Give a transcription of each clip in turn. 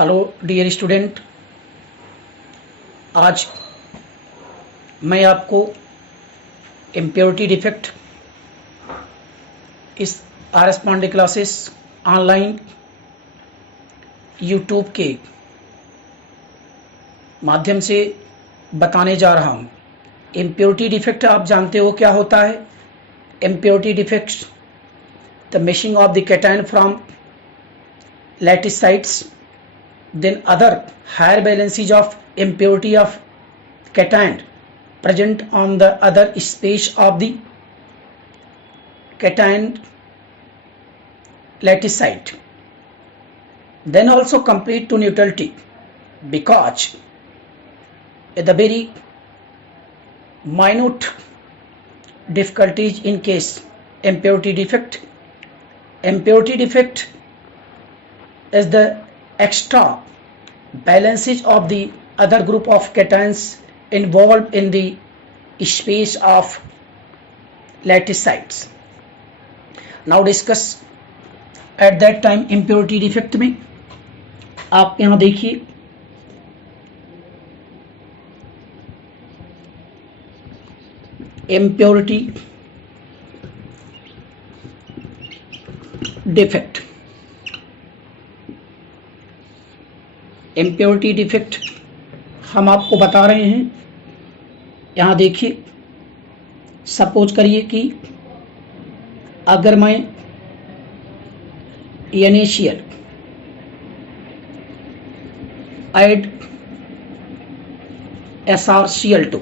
Hello dear student, आज मैं आपको इम्प्योरिटी डिफेक्ट इस RS Pandey classes online YouTube के माध्यम से बताने जा रहा हूँ। इम्प्योरिटी डिफेक्ट आप जानते हो क्या होता है। Impurity defect the missing of the cation from lattice sites, then other higher balances of impurity of cation present on the other space of the cation lattice site, then also complete to neutrality, because the very minute difficulties in case impurity defect is the extra balances of the other group of cations involved in the space of lattice sites. Now discuss at that time impurity defect में आप यहाँ देखिए impurity defect। Impurity defect हम आपको बता रहे हैं। यहाँ देखिए, सपोज करिए कि अगर मैं NaCl ऐड SrCl2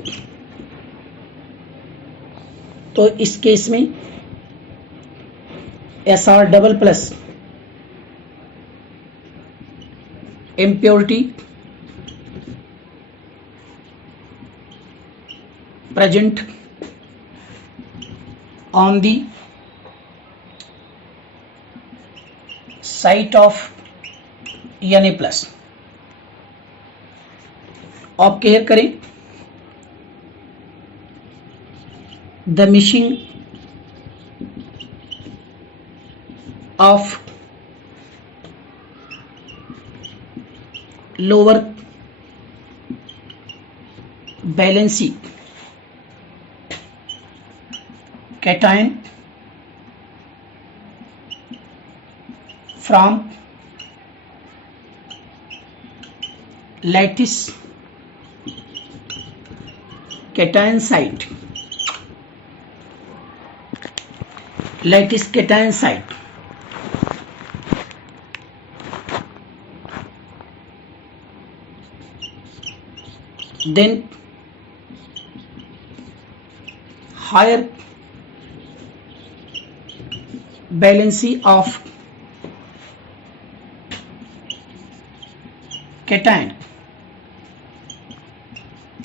तो इस केस में Sr double plus impurity present on the site of Na plus। आप केयर करें, the missing of lower valency cation from lattice cation site, then higher valency of cation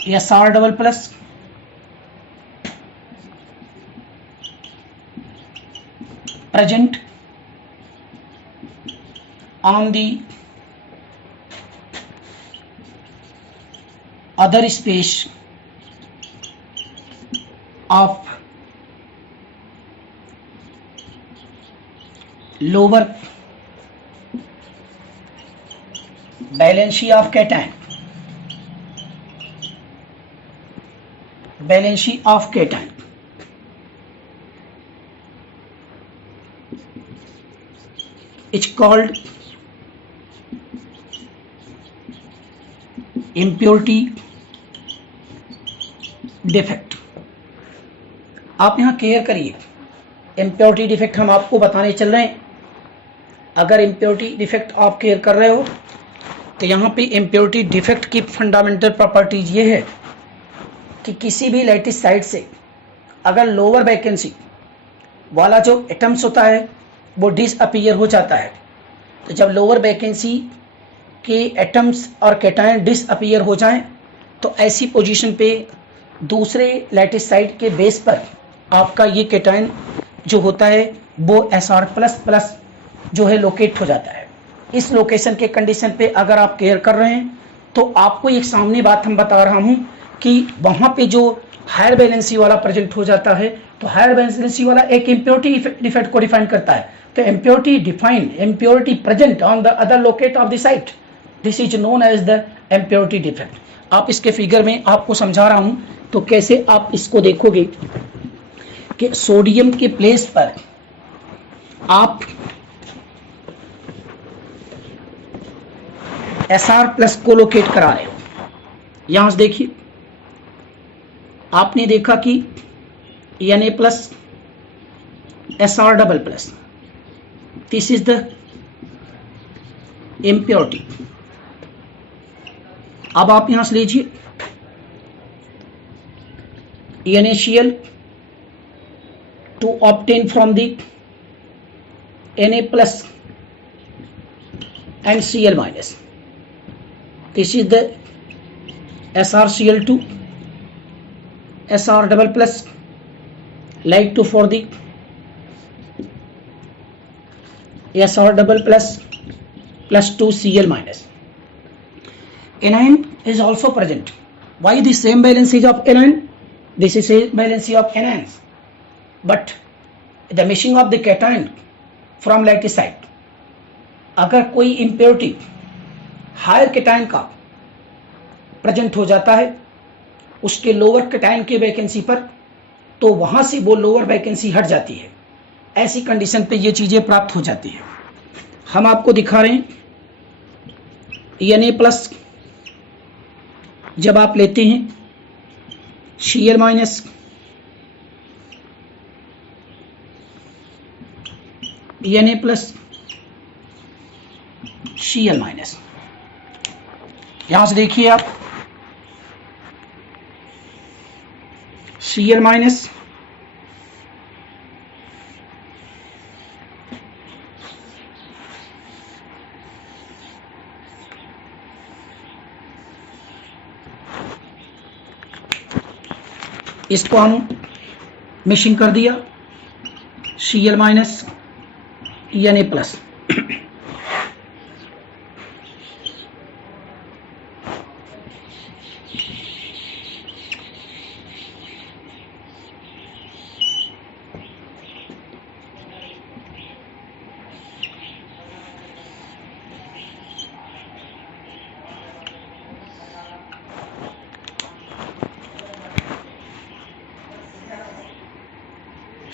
Sr double plus present on the other space of lower valency of cation, it's called impurity defect. आप यहाँ care करिए, impurity defect हम आपको बताने चल रहे हैं। अगर इम्प्योरिटी डिफेक्ट आप केयर कर रहे हो तो यहाँ पे इम्प्योरिटी डिफेक्ट की फंडामेंटल प्रॉपर्टीज ये है कि किसी भी लैटिस साइट से अगर लोअर वैकेंसी वाला जो एटम्स होता है वो डिसअपीयर हो जाता है। तो जब लोअर वैकेंसी के एटम्स और कैटायन डिसअपीयर हो जाएं तो ऐसी पोजीशन पे दूसरे लैटिस साइट के बेस पर आपका ये कैटायन जो होता है वो Sr++ जो है लोकेट हो जाता है। इस लोकेशन के कंडीशन पे अगर आप केयर कर रहे हैं तो आपको एक सामने बात हम बता रहा हूं कि वहां पे जो हायर बैलेंसी वाला प्रेजेंट हो जाता है तो हायर बैलेंसी वाला एक इम्प्योरिटी डिफेक्ट को डिफाइन करता है। तो impurity present on the other locate of the site this is known as the impurity defect. आप इसके फिगर में आपको समझा रहा हूं तो कैसे आप इसको देखोगे कि सोडियम के प्लेस पर आप Sr+ को लोकेट करा रहे हो। यहां से देखिए, आपने देखा कि Na+ Sr++, this is the impurity. अब आप यहां से लीजिए NaCl to obtain from the Na+ and Cl-, this is the SrCl2 Sr++, like to for the Sr++ plus 2 Cl-. Anion is also present. Why the same valency of anion? This is same valency of anions, but the meshing of the cation from lattice side. अगर कोई impurity higher cation का present हो जाता है उसके lower cation के vacancy पर, तो वहां से वो लोअर वैकेंसी हट जाती है। ऐसी कंडीशन पे ये चीजें प्राप्त हो जाती है। हम आपको दिखा रहे हैं Na+ जब आप लेते हैं Cl-, Na+ Cl-, यहां से देखिए आप Cl-, इसको हम मिशिंग कर दिया Cl- Na+, Cl-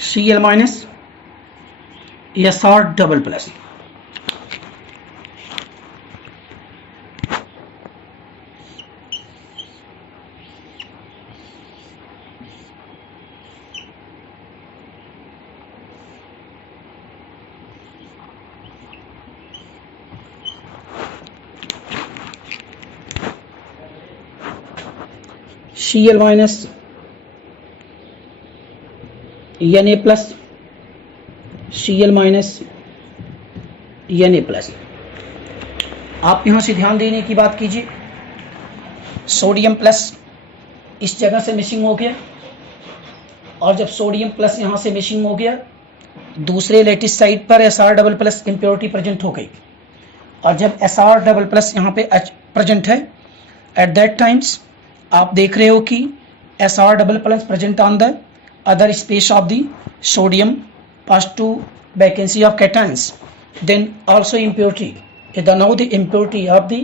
Sr++। Cl- Na+, Cl- Na+। आप यहां से ध्यान देने की बात कीजिए, सोडियम प्लस इस जगह से मिसिंग हो गया, और जब सोडियम प्लस यहां से मिसिंग हो गया दूसरे लेटिस साइड पर Sr++ इम्प्योरिटी प्रेजेंट हो गई, और जब Sr++ यहां पे प्रेजेंट है एट दैट टाइम्स आप देख रहे हो कि Sr++ present on the other space of the sodium past to vacancy of cations, then also impurity. Now the impurity of the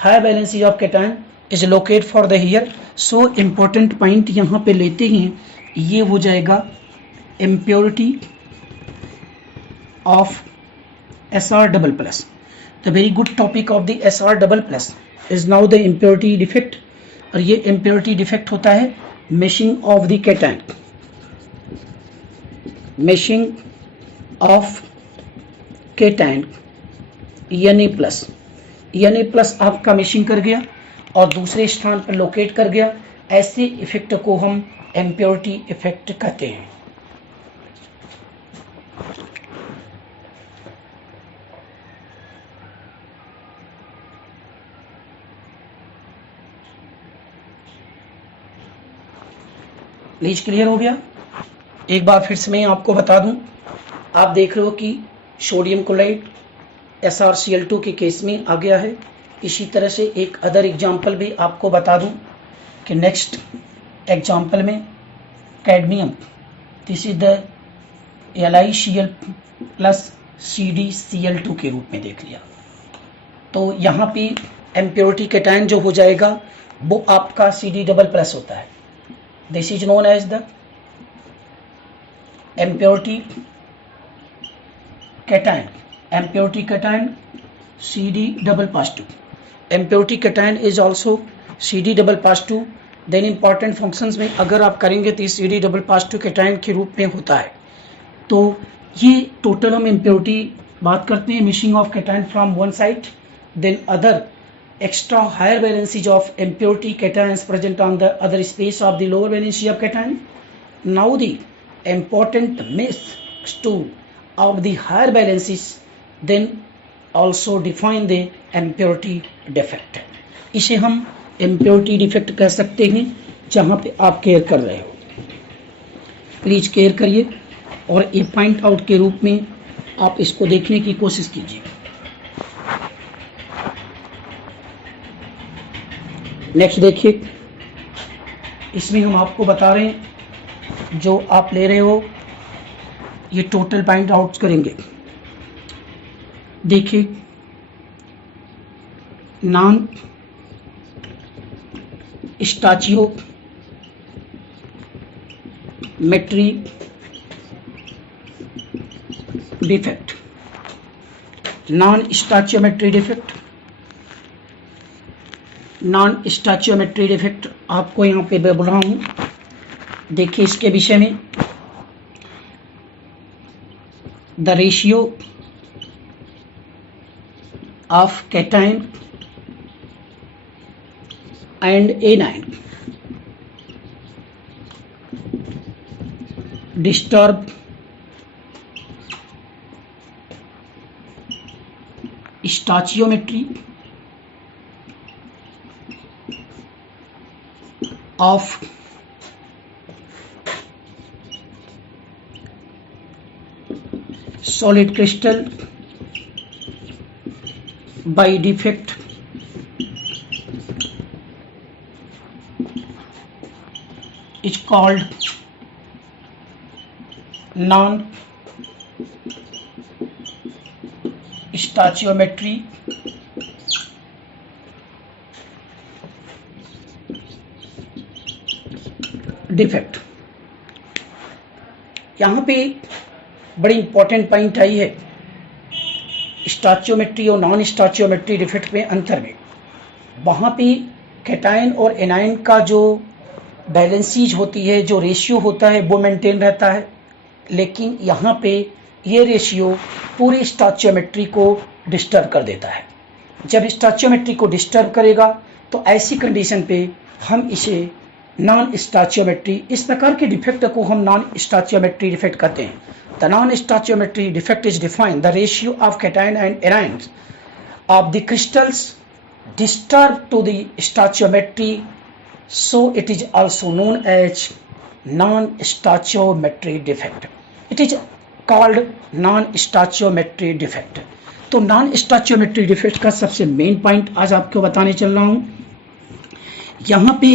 high valency of cation is located for the here. So important point यहाँ पे लेते हैं, ये हो जाएगा impurity of Sr++। The very good topic of the Sr++ is now the impurity defect, और ये impurity defect होता है meshing of the cation, meshing of cation Na+ आपका मेशिंग कर गया और दूसरे स्थान पर लोकेट कर गया। ऐसे इफेक्ट को हम इम्प्योरिटी इफेक्ट कहते हैं। लीज क्लियर हो गया? एक बार फिर से मैं आपको बता दूं, आप देख रहे हो कि सोडियम क्लोराइड SrCl2 के केस में आ गया है। इसी तरह से एक अदर एग्जाम्पल भी आपको बता दूं कि नेक्स्ट एग्जाम्पल में cadmium, this is the LiCl+ CdCl2 के रूप में देख लिया। तो यहाँ पे इम्प्योरिटी कैटायन जो हो जाएगा वो आपका CD डबल प्लस होता है। This is known as the impurity cation. Impurity cation CD double positive. Impurity cation is also CD double positive. Then important functions में अगर आप करेंगे तो CD डबल पॉजिटिव कैटायन के रूप में होता है। तो ये टोटल हम इम्प्योरिटी बात करते हैं, missing of cation from one side, then other extra higher valencies of impurity cations present on the other space of the lower valency of cation. Now the important mix two of the higher valencies then also define the impurity defect. इसे हम impurity defect कह सकते हैं जहां पे आप care कर रहे हो। प्लीज केयर करिए और ए पॉइंट आउट के रूप में आप इसको देखने की कोशिश कीजिए। नेक्स्ट देखिए, इसमें हम आपको बता रहे हैं जो आप ले रहे हो ये टोटल पॉइंट आउट करेंगे। देखिए, non stoichiometry defect, non stoichiometry defect, non stoichiometry defect आपको यहाँ पे बोल रहा हूँ। देखिए इसके विषय में, the ratio of cation and anion disturb stoichiometry of solid crystal by defect is called non stoichiometry defect. यहाँ पे बड़ी इंपॉर्टेंट पॉइंट आई है स्टाचियोमेट्री और नॉन स्टाचियोमेट्री डिफेक्ट में अंतर में। वहाँ पे कैटायन और एनायन का जो बैलेंसीज होती है, जो रेशियो होता है वो मेंटेन रहता है, लेकिन यहाँ पे ये रेशियो पूरी स्टाचियोमेट्री को डिस्टर्ब कर देता है। जब स्टाचियोमेट्री को डिस्टर्ब करेगा तो ऐसी कंडीशन पे हम इसे नॉन स्टाचियोमेट्री, इस प्रकार के डिफेक्ट को हम नॉन स्टाचियोमेट्री डिफेक्ट कहते हैं। The non stoichiometry defect is defined the ratio of cation and anion of the crystals disturb to the stoichiometry, so it is also known as non-stoichiometry defect. It is called non-stoichiometry defect. तो non stoichiometry defect का सबसे main point आज आपको बताने चल रहा हूं। यहाँ पे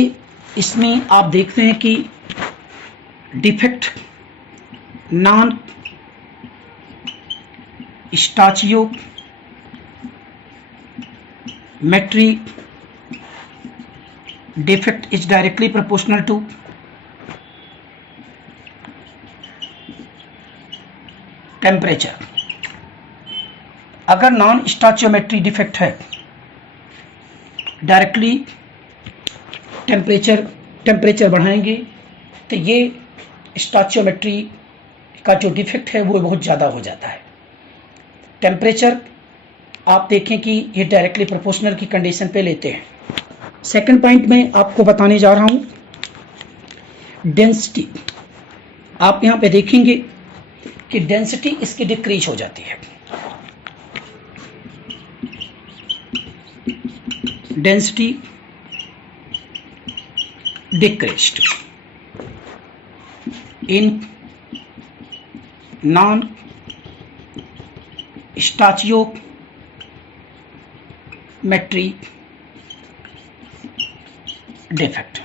इसमें आप देखते हैं कि defect non stoichiometry defect is directly proportional to temperature. अगर नॉन स्टाचियोमेट्री डिफेक्ट है, डायरेक्टली टेम्परेचर बढ़ाएंगे तो ये स्टाचियोमेट्री का जो डिफेक्ट है वो बहुत ज़्यादा हो जाता है। टेम्परेचर आप देखें कि ये डायरेक्टली प्रोपोर्शनल की कंडीशन पे लेते हैं। सेकंड पॉइंट में आपको बताने जा रहा हूं डेंसिटी। आप यहां पे देखेंगे कि डेंसिटी इसकी डिक्रीज हो जाती है। Density decreased in non stoichiometry defect.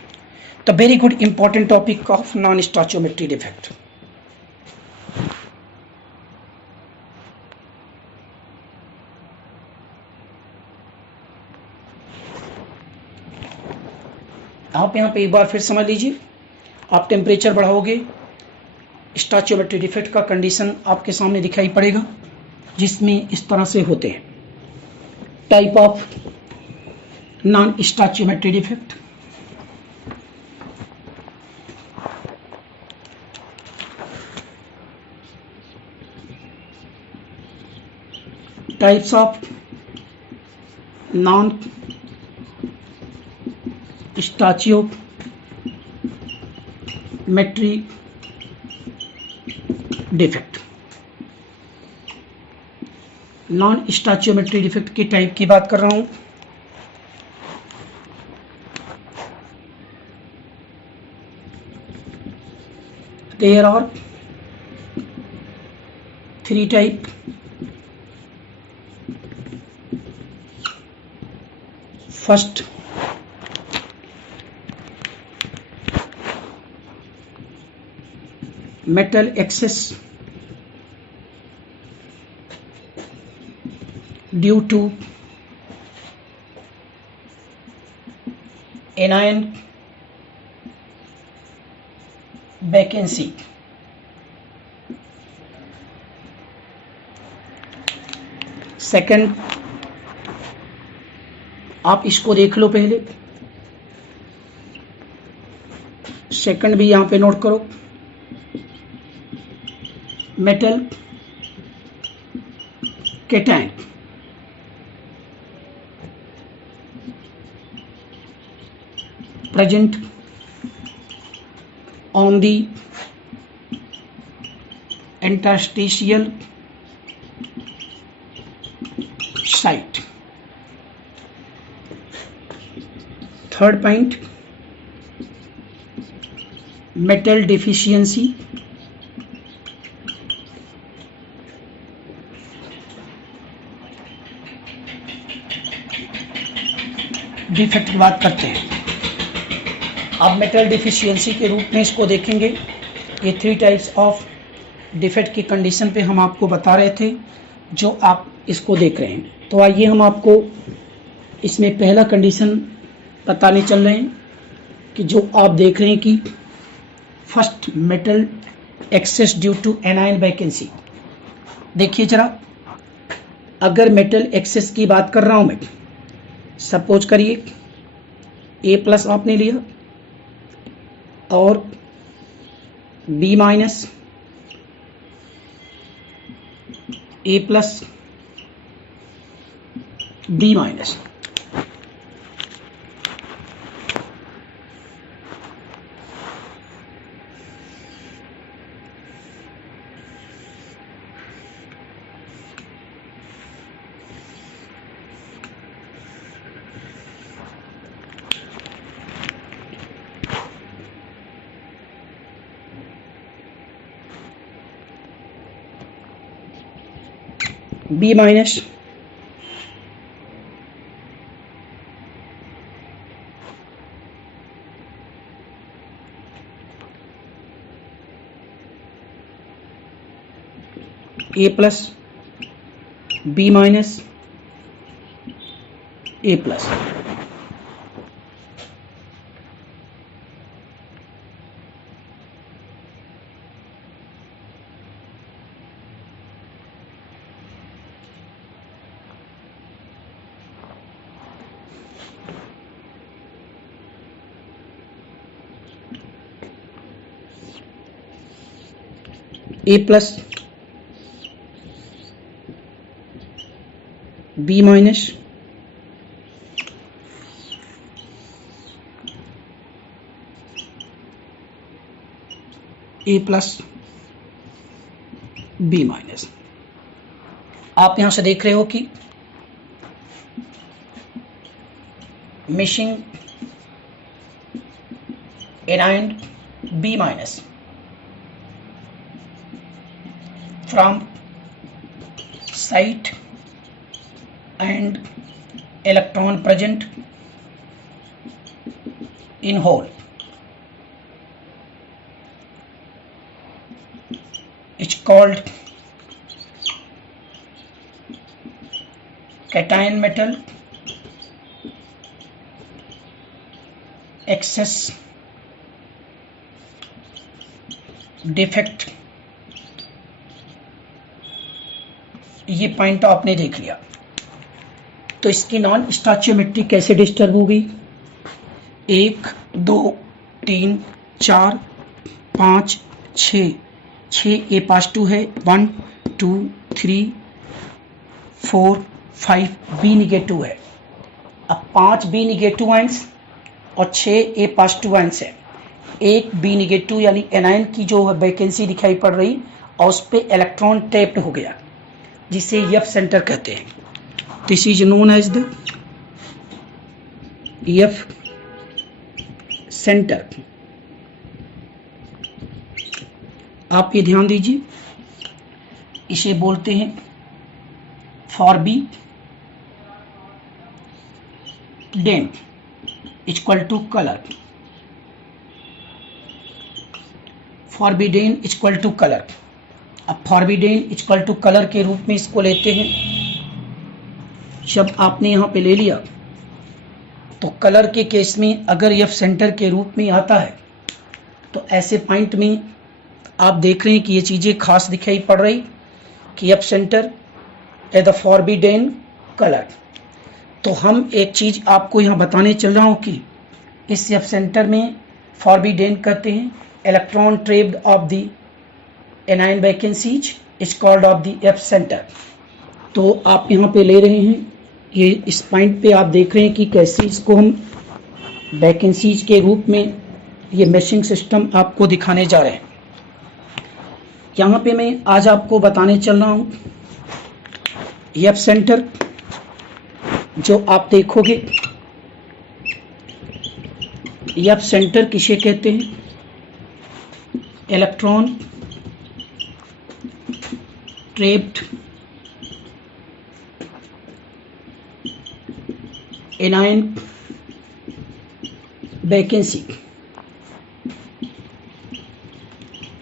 The very good important topic of non-stoichiometry defect. आप यहाँ पे एक बार फिर समझ लीजिए, आप टेम्परेचर बढ़ाओगे, स्टोइचियोमेट्री डिफेक्ट का कंडीशन आपके सामने दिखाई पड़ेगा, जिसमें इस तरह से होते हैं type of non stoichiometry defect. Types of non stoichiometry defect. Non stoichiometry defect की टाइप की बात कर रहा हूं। There are 3 type. First, metal excess due to anion vacancy। Second, आप इसको देख लो पहले, सेकंड भी यहां पे नोट करो। Metal cation present on the interstitial site। third point, metal deficiency defect की बात करते हैं। अब मेटल डिफिशियंसी के रूप में इसको देखेंगे। ये 3 टाइप्स ऑफ डिफेक्ट की कंडीशन पे हम आपको बता रहे थे, जो आप इसको देख रहे हैं। तो आइए हम आपको इसमें पहला कंडीशन बताने चल रहे हैं कि जो आप देख रहे हैं कि first, metal excess due to anion vacancy. देखिए जरा, अगर मेटल एक्सेस की बात कर रहा हूं मैं, सपोज करिए A+ आपने लिया और B-, A+, B-। B-, A+, B-, A+। A+, B-, A+, B-। आप यहां से देख रहे हो कि missing anion B- from site and electron present in hole। It's called cation metal access defect, ये पॉइंट आपने देख लिया। तो इसकी नॉन स्टोइचियोमेट्री कैसे डिस्टर्ब होगी? 1 2 3 4 5 6 6 ए पास 2 है, 1 2 3 4 5 बी निगेटिव है। अब 5 बी निगेटिव आयंस और 6 ए पॉजिटिव आयंस है। एक बी निगेटिव यानी एनायन की जो वैकेंसी दिखाई पड़ रही और उस पर इलेक्ट्रॉन ट्रैप्ड हो गया, जिसे एफ सेंटर कहते हैं। This is known as the F centre. आप ये ध्यान दीजिए, इसे बोलते हैं forbidden equal to colour. Forbidden equal to colour. अब फॉरबीडेन इक्वल टू कलर के रूप में इसको लेते हैं। जब आपने यहाँ पे ले लिया तो कलर के केस में अगर एफ सेंटर के रूप में आता है तो ऐसे पॉइंट में आप देख रहे हैं कि ये चीज़ें खास दिखाई पड़ रही कि F centre a the forbidden colour. तो हम एक चीज़ आपको यहाँ बताने चल रहा हूँ कि इस एफ सेंटर में फॉरबीडेन कहते हैं electron trapped of the anion vacancies is called off the F centre. तो आप यहाँ पे ले रहे हैं, ये इस पॉइंट पे आप देख रहे हैं कि कैसे इसको हम वैकेंसीज के रूप में ये मैशिंग सिस्टम आपको दिखाने जा रहे हैं। यहाँ पे मैं आज आपको बताने चल रहा हूँ एफ सेंटर। जो आप देखोगे एफ सेंटर किसे कहते हैं? Electron trapped anion vacancy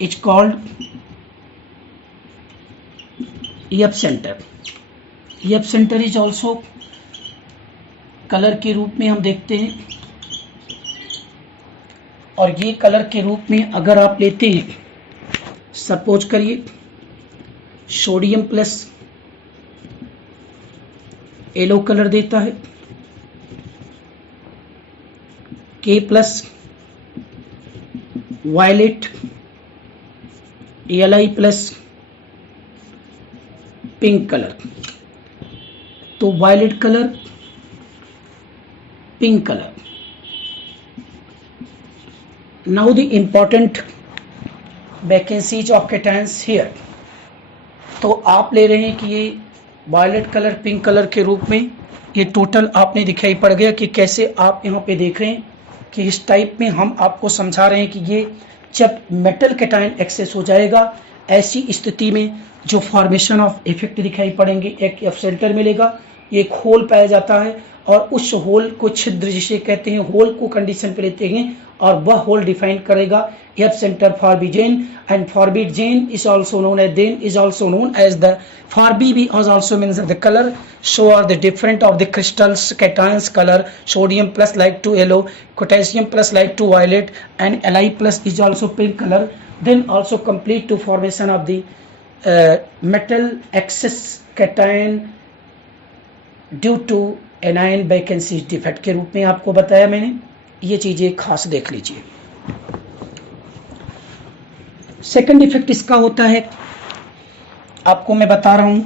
is called F centre. F centre is also colour के रूप में हम देखते हैं, और ये कलर के रूप में अगर आप लेते हैं, सपोज करिए सोडियम प्लस येलो कलर देता है, K plus violet, L I plus pink colour. तो violet colour, pink colour. Now the important vacancies of cations here. तो आप ले रहे हैं कि ये वायलेट कलर, पिंक कलर के रूप में ये टोटल आपने दिखाई पड़ गया कि कैसे आप यहाँ पे देख रहे हैं कि इस टाइप में हम आपको समझा रहे हैं कि ये जब मेटल कैटायन एक्सेस हो जाएगा, ऐसी स्थिति में जो फॉर्मेशन ऑफ इफेक्ट दिखाई पड़ेंगे, एक एफ सेंटर मिलेगा, ये एक होल पाया जाता है और उस होल को छिद्र जिसे कहते हैं, होल को कंडीशन पे लेते हैं और वह होल डिफाइन करेगा F centre forbidden. And forbidden is also known as then is also known as the forbidden also means the colour show are the different of the crystals cations colour. Sodium plus like to yellow, potassium plus like to violet and Li plus is also pink color. Then also complete to formation of the metal excess cation due to anion vacancy defect के रूप में आपको बताया मैंने। ये चीजें खास देख लीजिए। सेकंड इफेक्ट इसका होता है, आपको मैं बता रहा हूं,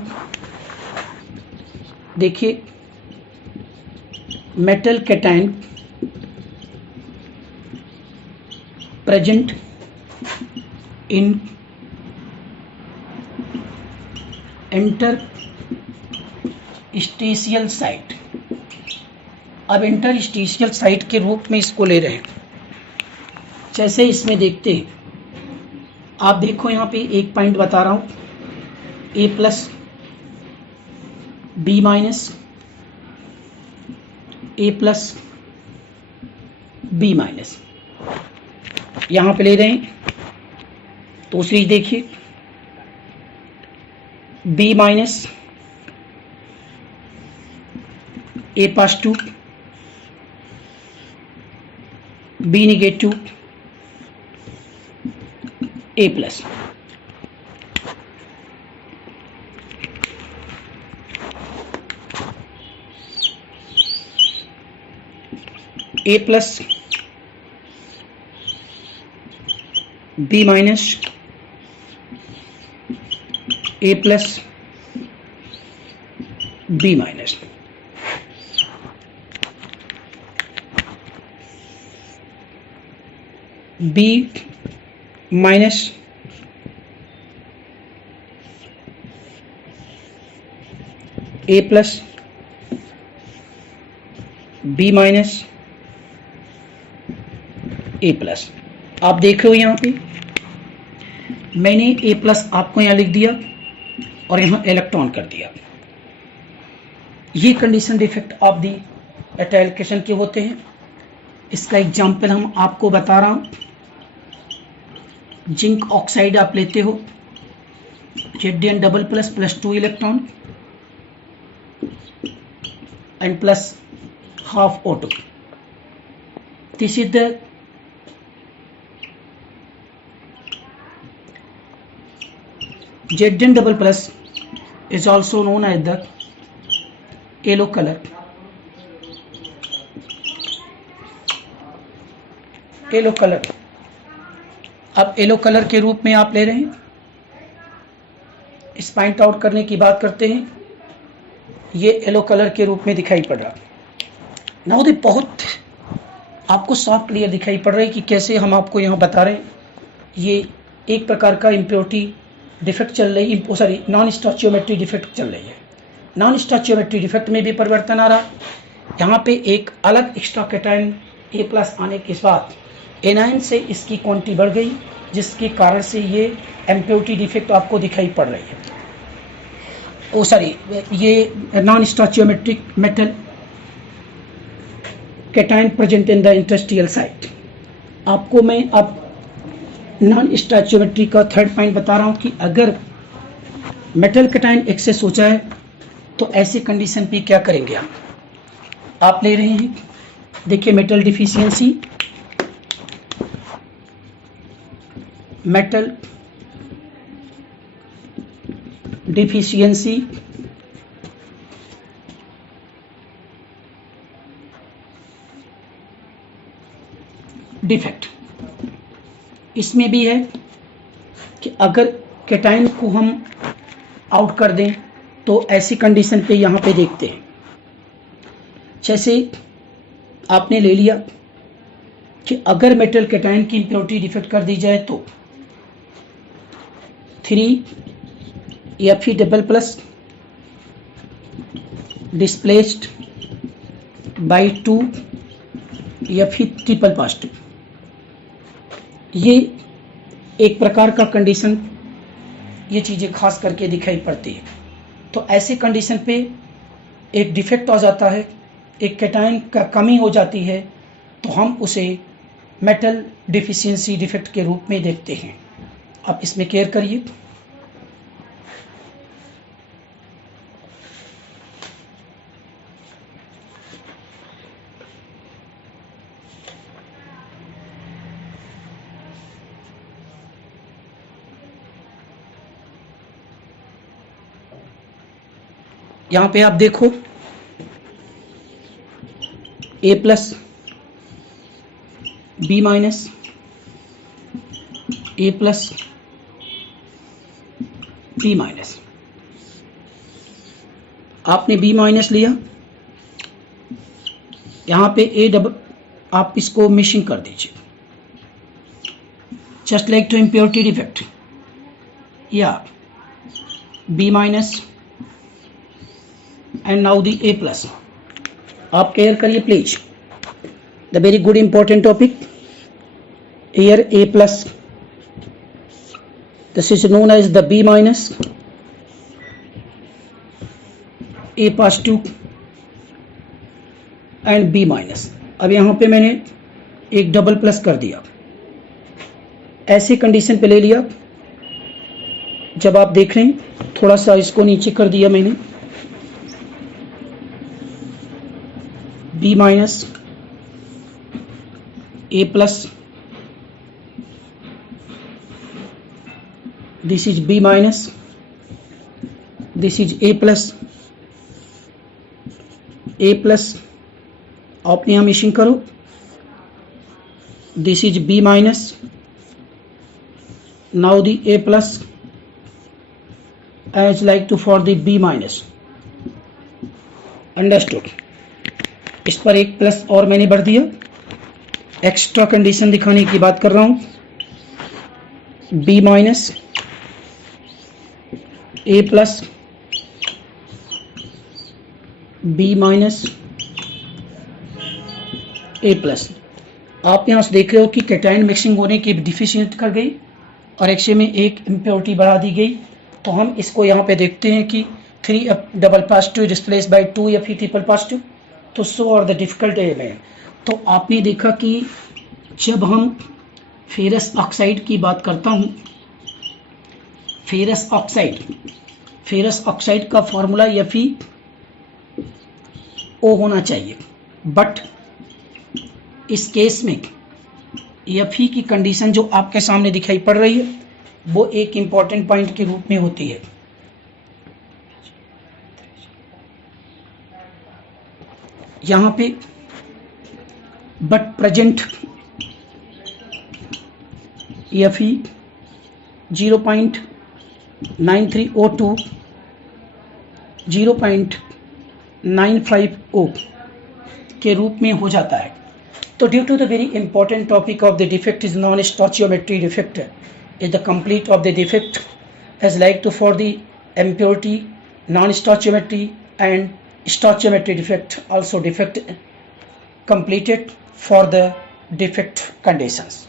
देखिए मेटल कैटायन प्रेजेंट इन इंटरस्टिशियल साइट। अब इंटरस्टिशियल साइट के रूप में इसको ले रहे हैं। जैसे इसमें देखते हैं, आप देखो यहाँ पे एक पॉइंट बता रहा हूं, A plus B minus, A plus B minus, यहां पे ले रहे हैं। दूसरी देखिए बी माइनस, ए पास टू, B negative A plus. A plus B minus A plus B minus. B minus A plus B minus A plus. आप देख रहे हो यहाँ पे मैंने ए प्लस आपको यहाँ लिख दिया और यहाँ इलेक्ट्रॉन कर दिया। ये कंडीशन डिफेक्ट ऑफ दी एल्केशन के होते हैं। इसका एग्जाम्पल हम आपको बता रहा हूँ। जिंक ऑक्साइड आप लेते हो Zn double plus plus 2 electron and plus half O2। This is the Zn double plus is also known as the yellow color। Yellow colour. अब येलो कलर के रूप में आप ले रहे हैं। इस पॉइंट आउट करने की बात करते हैं। ये येलो कलर के रूप में दिखाई पड़ रहा। नाउ दे बहुत आपको साफ क्लियर दिखाई पड़ रहा है कि कैसे हम आपको यहाँ बता रहे हैं। ये एक प्रकार का इम्प्योरिटी डिफेक्ट चल रही है, सॉरी नॉन स्टोचियोमेट्री डिफेक्ट चल रही है। नॉन स्टोचियोमेट्री डिफेक्ट में भी परिवर्तन आ रहा। यहाँ पे एक अलग एक्स्ट्रा कैटायन ए प्लस आने के बाद एनायन से इसकी क्वांटिटी बढ़ गई, जिसके कारण से ये इम्प्योरिटी डिफेक्ट आपको दिखाई पड़ रही है। ओ सॉरी, ये non stoichiometric metal cation present in the industrial site. आपको मैं अब नॉन स्टोचियोमेट्री का थर्ड पॉइंट बता रहा हूं कि अगर मेटल कैटायन एक्सेस हो जाए तो ऐसी कंडीशन पे क्या करेंगे आप ले रहे हैं। देखिए metal deficiency, metal deficiency defect. इसमें भी है कि अगर कैटायन को हम आउट कर दें तो ऐसी कंडीशन पे यहाँ पे देखते हैं। जैसे आपने ले लिया कि अगर मेटल कैटायन की इम्प्योरिटी डिफेक्ट कर दी जाए तो 3 Fe double plus displaced by 2 Fe triple positive. ये एक प्रकार का कंडीशन, ये चीज़ें खास करके दिखाई पड़ती है। तो ऐसी कंडीशन पे एक डिफेक्ट आ जाता है, एक कैटायन का कमी हो जाती है, तो हम उसे मेटल डिफिशियंसी डिफेक्ट के रूप में देखते हैं। आप इसमें केयर करिए। यहाँ पे आप देखो ए plus B minus A plus B minus. आपने बी माइनस लिया, यहाँ पे ए डबल, आप इसको मिशिंग कर दीजिए just like to impurity defect, या B minus and now the A plus। आप केयर करिए please, the very good important topic here। A plus, this is known as the B minus, A positive and B minus। अब यहाँ पे मैंने एक double plus कर दिया, ऐसी कंडीशन पे ले लिया। जब आप देख रहे हैं थोड़ा सा इसको नीचे कर दिया मैंने, B minus A plus, this is B minus, this is A plus, आप यहाँ मिशिंग करो, this is B minus, now the A plus as like to for the B minus, understood. इस पर एक प्लस और मैंने बढ़ दिया, एक्स्ट्रा कंडीशन दिखाने की बात कर रहा हूं, B minus A plus, B minus A plus. आप यहां से देख रहे हो कि कैटायन मिक्सिंग होने की डिफिशिएंट कर गई और एक्चुअली में एक इम्प्योरिटी बढ़ा दी गई। तो हम इसको यहाँ पे देखते हैं कि 3 डबल पॉजिटिव डिस्प्लेस बाय 2 या फिर ट्रिपल पॉजिटिव, तो सो और द डिफिकल्ट एलिमेंट। तो आपने देखा कि जब हम फेरस ऑक्साइड की बात करता हूँ, फेरस ऑक्साइड का फॉर्मूला FeO होना चाहिए, बट इस केस में Fe की कंडीशन जो आपके सामने दिखाई पड़ रही है वो एक इंपॉर्टेंट पॉइंट के रूप में होती है। यहां पे but present Fe 0.93O2 0.95O के रूप में हो जाता है। तो due to the very important topic of the defect is non stoichiometry defect is the complete of the defect as like to for the impurity, non-stoichiometry and stoichiometry defect, also defect completed for the defect conditions.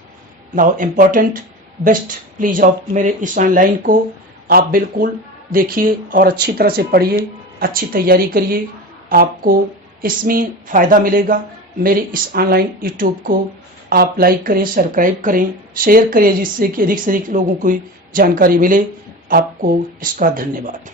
Now important best please आप मेरे इस online को आप बिल्कुल देखिए और अच्छी तरह से पढ़िए, अच्छी तैयारी करिए, आपको इसमें फ़ायदा मिलेगा। मेरे इस ऑनलाइन यूट्यूब को आप लाइक करें, सब्सक्राइब करें, शेयर करें, जिससे कि अधिक से अधिक लोगों को जानकारी मिले। आपको इसका धन्यवाद।